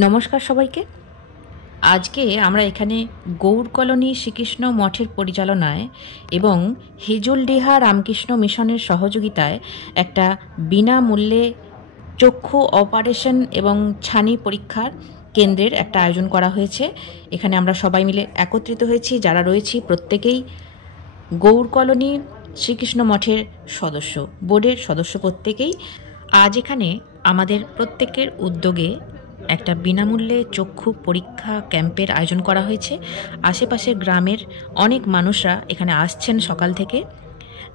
নমস্কার সবাইকে। আজকে আমরা এখানে গৌর কলোনি শ্রীকৃষ্ণ মঠের পরিচালনায় এবং হিজুলডিহা রামকৃষ্ণ মিশনের সহযোগিতায় একটা বিনামূল্যে চক্ষু অপারেশন এবং ছানি পরীক্ষার কেন্দ্রের একটা আয়োজন করা হয়েছে। এখানে আমরা সবাই মিলে একত্রিত হয়েছি, যারা রয়েছি প্রত্যেকেই গৌর কলোনি শ্রীকৃষ্ণ মঠের সদস্য, বোর্ডের সদস্য প্রত্যেকেই। আজ এখানে আমাদের প্রত্যেকের উদ্যোগে একটা বিনামূল্যে চক্ষু পরীক্ষা ক্যাম্পের আয়োজন করা হয়েছে। আশেপাশের গ্রামের অনেক মানুষরা এখানে আসছেন সকাল থেকে।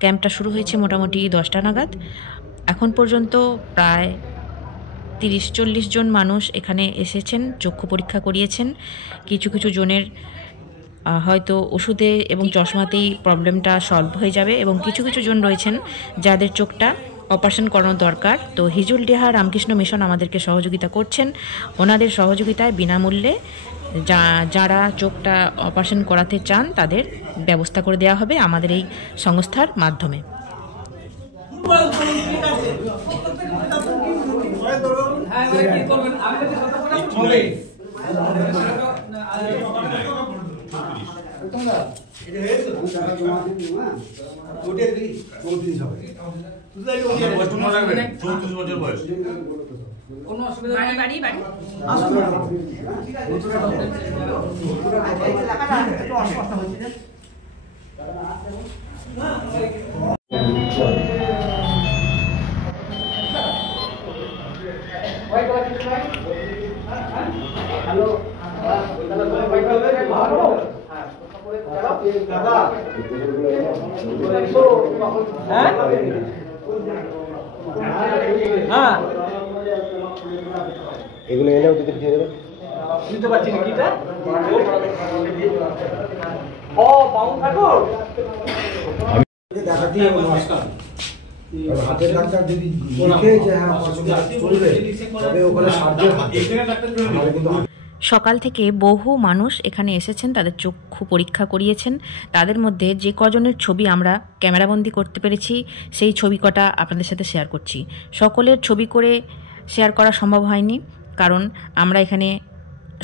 ক্যাম্পটা শুরু হয়েছে মোটামুটি 10টা নাগাদ। এখন পর্যন্ত প্রায় 30-40 জন মানুষ এখানে এসেছেন, চক্ষু পরীক্ষা করিয়েছেন। কিছু কিছু জনের হয়তো ওষুধে এবং চশমাতেই প্রবলেমটা সলভ হয়ে যাবে, এবং কিছু কিছু জন রয়েছেন যাদের চোখটা অপারেশন করানো দরকার। তো হিজুলডিহা রামকৃষ্ণ মিশন আমাদেরকে সহযোগিতা করছেন। ওনাদের সহযোগিতায় বিনামূল্যে যারা চোখটা অপারেশন করাতে চান তাদের ব্যবস্থা করে দেওয়া হবে আমাদের এই সংস্থার মাধ্যমে। এগুলো এলেও দিতে দিয়ে দেবেন, বুঝতে পারছি না কিটা। ও বাউন থাকো দেখাতেই হবে। নমস্কার। হাতের ডাক্তার যদি লিখে যে হ্যাঁ চলবে, তবে ওখানে সার্জারি কিন্তু। সকাল থেকে বহু মানুষ এখানে এসেছেন, তাদের চক্ষু পরীক্ষা করিয়েছেন। তাদের মধ্যে যে কজনের ছবি আমরা ক্যামেরাবন্দি করতে পেরেছি সেই ছবি কটা আপনাদের সাথে শেয়ার করছি। সকলের ছবি করে শেয়ার করা সম্ভব হয়নি, কারণ আমরা এখানে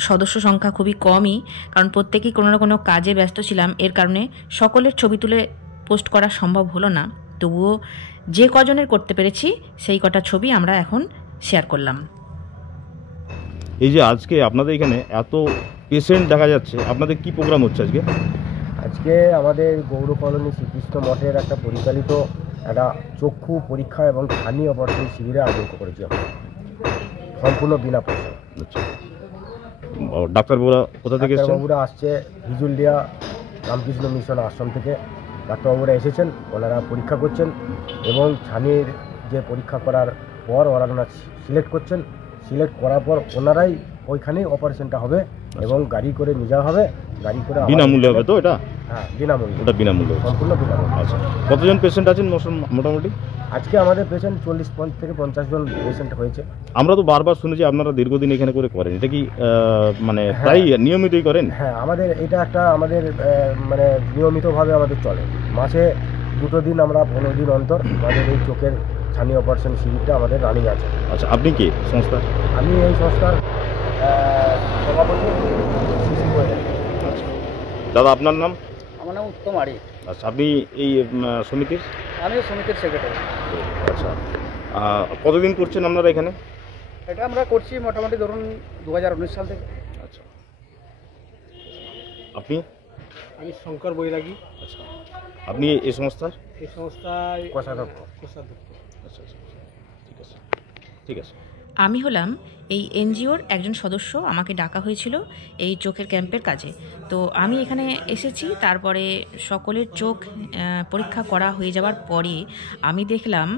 সদস্য সংখ্যা খুবই কমই, কারণ প্রত্যেকেই কোনো না কোনো কাজে ব্যস্ত ছিলাম। এর কারণে সকলের ছবি তুলে পোস্ট করা সম্ভব হলো না। তবুও যে কজনের করতে পেরেছি সেই কটা ছবি আমরা এখন শেয়ার করলাম। এই যে আজকে আপনাদের এখানে এত পেশেন্ট দেখা যাচ্ছে, আপনাদের কি প্রোগ্রাম হচ্ছে আজকে? আজকে আমাদের গৌর কলোনি শ্রীকৃষ্ণ মঠের একটা পরিচালিত একটা চক্ষু পরীক্ষা এবং ছানি অপারেশন শিবিরে আয়োজন করেছি আমরা, সম্পূর্ণ বিনা পয়সা। আচ্ছা, ডাক্তারবাবুরা কোথা থেকে এসেছেন? ডাক্তারবাবুরা আসছে হিজুলডিহা রামকৃষ্ণ মিশন আশ্রম থেকে। ডাক্তারবাবুরা এসেছেন, ওনারা পরীক্ষা করছেন এবং ছানির যে পরীক্ষা করার পর ওনারা সিলেক্ট করছেন। সিলেক্ট করার পর ওনারাই ওইখানেই অপারেশনটা হবে এবং গাড়ি করে নিয়ে যাওয়া হবে। গাড়ি করে বিনামূল্যে হবে তো এটা? হ্যাঁ, বিনামূল্যে। ওটা বিনামূল্যে, সম্পূর্ণ বিনামূল্যে। আচ্ছা, কতজন পেশেন্ট আছেন মোটামুটি? আজকে আমাদের পেশেন্ট 40 থেকে 50 জন পেশেন্ট হয়েছে। আমরা তো বারবার শুনেছি আপনারা দীর্ঘদিন এখানে করে করেন, এটা কি মানে প্রায় নিয়মিতই করেন? হ্যাঁ, আমাদের এটা একটা আমাদের মানে নিয়মিতভাবে আমাদের চলে। মাসে 2 দিন আমরা 15 দিন অন্তর আমাদের এই চোখের ছানি অপারেশন শিবিরটা আমাদের রানিং আছে। আচ্ছা, আপনি কি সংস্থা? আমি এই সংস্থার সভাপতি। আচ্ছা, দাদা আপনার নাম? আমার নাম উত্তম আড়ি। আচ্ছা, আপনি এই সমিতির? আমি সমিতির সেক্রেটারি। আচ্ছা, কতদিন করছেন আপনারা এখানে? এটা আমরা করছি মোটামুটি ধরুন 2019 সাল থেকে। আচ্ছা, আপনি? আমি শঙ্কর বৈরাগী। আচ্ছা, আপনি এই সংস্থার? এই সংস্থায় কোষাধ্যক্ষ। আচ্ছা আচ্ছা, ঠিক আছে ঠিক আছে। আমি হলাম এই এনজিওর একজন সদস্য। আমাকে ডাকা হয়েছিল এই চোখের ক্যাম্পের কাজে। তো আমি এখানে এসেছি। তারপরে সকলের চোখ পরীক্ষা করা হয়ে যাওয়ার পরে আমি দেখলাম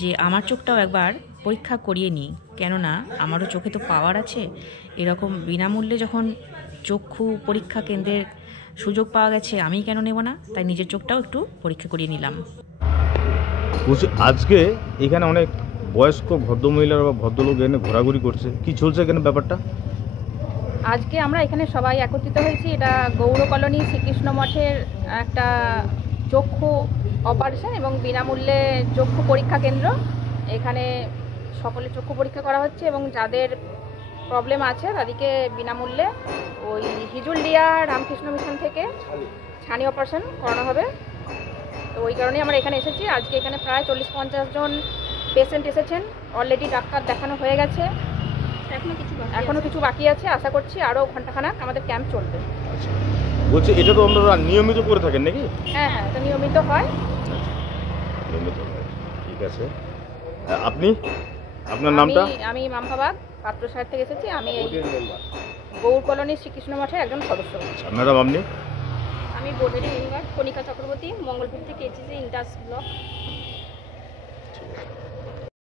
যে আমার চোখটাও একবার পরীক্ষা করিয়ে নিই, কেননা আমারও চোখে তো পাওয়ার আছে। এরকম বিনামূল্যে যখন চক্ষু পরীক্ষা কেন্দ্রের সুযোগ পাওয়া গেছে, আমি কেন নেব না? তাই নিজের চোখটাও একটু পরীক্ষা করিয়ে নিলাম। আজকে এখানে অনেক বয়স্ক ভদ্রমহিলারা বা ভদ্রলোক এখানে ঘোরাঘুরি করছে, কি চলছে এখানে ব্যাপারটা? আজকে আমরা এখানে সবাই একত্রিত হয়েছি। এটা গৌর কলোনি শ্রীকৃষ্ণ মঠের একটা চক্ষু অপারেশন এবং বিনামূল্যে চক্ষু পরীক্ষা কেন্দ্র। এখানে সকলে চক্ষু পরীক্ষা করা হচ্ছে এবং যাদের প্রবলেম আছে তাদেরকে বিনামূল্যে ওই হিজুলডিয়া রামকৃষ্ণ মিশন থেকে ছানি অপারেশন করানো হবে। তো ওই কারণেই আমরা এখানে এসেছি। আজকে এখানে প্রায় 40-50 জন পেশেন্ট এসেছেন, অলরেডি ডাক্তার দেখানো হয়ে গেছে, এখনও কিছু বাকি আছে। আশা করছি আরও ঘন্টাখানেক আমাদের ক্যাম্প চলবে। আচ্ছা, বলছি এটা তো আপনারা নিয়মিত করে থাকেন নাকি? হ্যাঁ হ্যাঁ, এটা নিয়মিত হয়। নিয়মিত হয়, ঠিক আছে। আপনি আপনার নামটা? আমি মামপাবাদ পাত্রসাহেব থেকে এসেছি। আমি এই গৌর কলোনি শ্রীকৃষ্ণ মঠের একজন সদস্য। আচ্ছা, ম্যাডাম আপনি? আমি বোর্ডের মেম্বার কণিকা চক্রবর্তী, মঙ্গলপুর থেকে এসেছি, ইন্টাস ব্লক। ঠিক আছে।